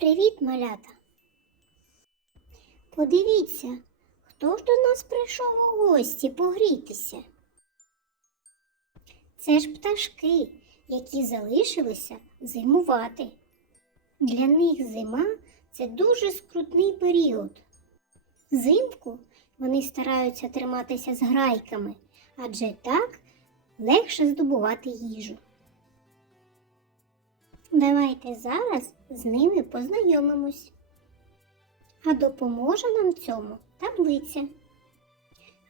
Привіт, малята. Подивіться, хто ж до нас прийшов у гості погрітися. Це ж пташки, які залишилися зимувати. Для них зима це дуже скрутний період. Взимку вони стараються триматися з грайками, адже так легше здобувати їжу. Давайте зараз з ними познайомимось. А допоможе нам цьому таблиця.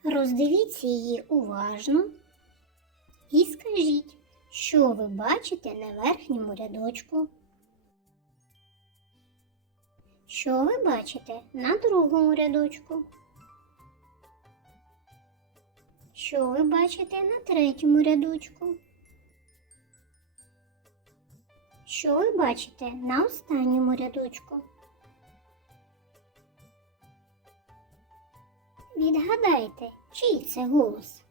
Роздивіться її уважно і скажіть, що ви бачите на верхньому рядочку. Що ви бачите на другому рядочку? Що ви бачите на третьому рядочку? Що ви бачите на останньому рядочку? Відгадайте, чий це голос?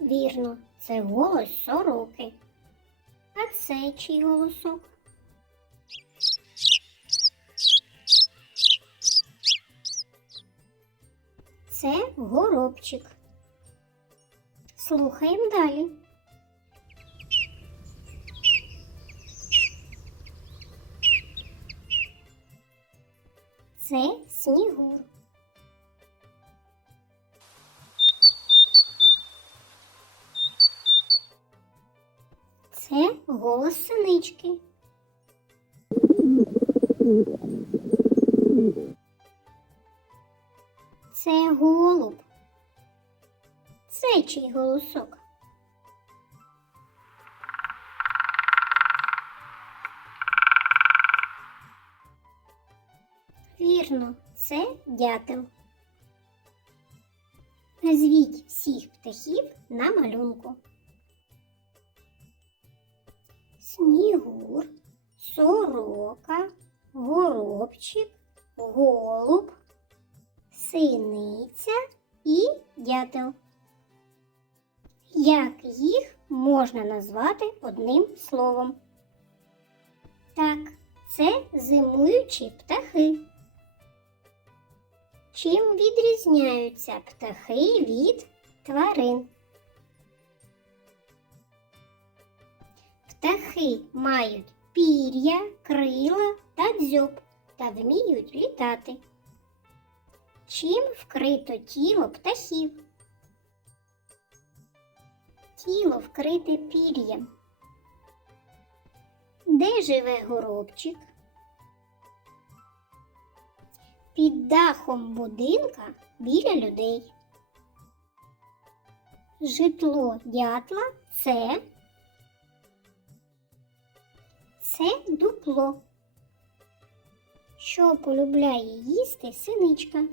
Вірно, це голос сороки. А це чий голосок? Це горобчик. Слухаємо далі. Це снігур. Це голос синички. Це голуб. Це чий голосок? Вірно, це дятел. Назвіть всіх птахів на малюнку. Снігур, сорока, горобчик, голуб, синиця і дятел. Як їх можна назвати одним словом? Так, це зимуючі птахи. Чим відрізняються птахи від тварин? Птахи мають пір'я, крила та дзьоб та вміють літати. Чим вкрито тіло птахів? Тіло вкрите пір'ям. Де живе горобчик? Під дахом будинка біля людей. Житло дятла це це дупло. Що полюбляє їсти синичка?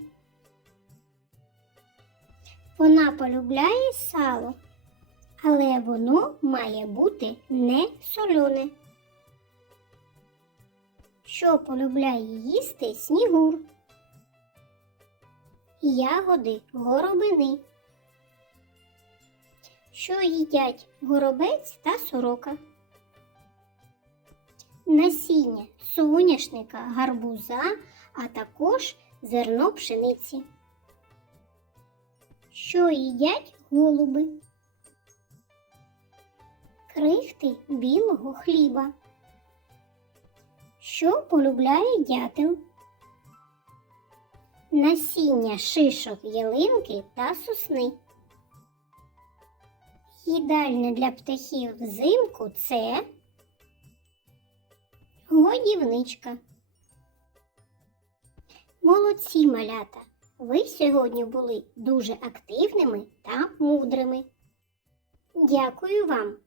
Вона полюбляє сало, але воно має бути не солене. Що полюбляє їсти снігур? Ягоди горобини. Що їдять горобець та сорока? Насіння соняшника, гарбуза, а також зерно пшениці. Що їдять голуби? Крихти білого хліба. Що полюбляє дятел? Насіння шишок ялинки та сосни. Їдальня для птахів взимку це годівничка. Молодці малята! Ви сьогодні були дуже активними та мудрими. Дякую вам.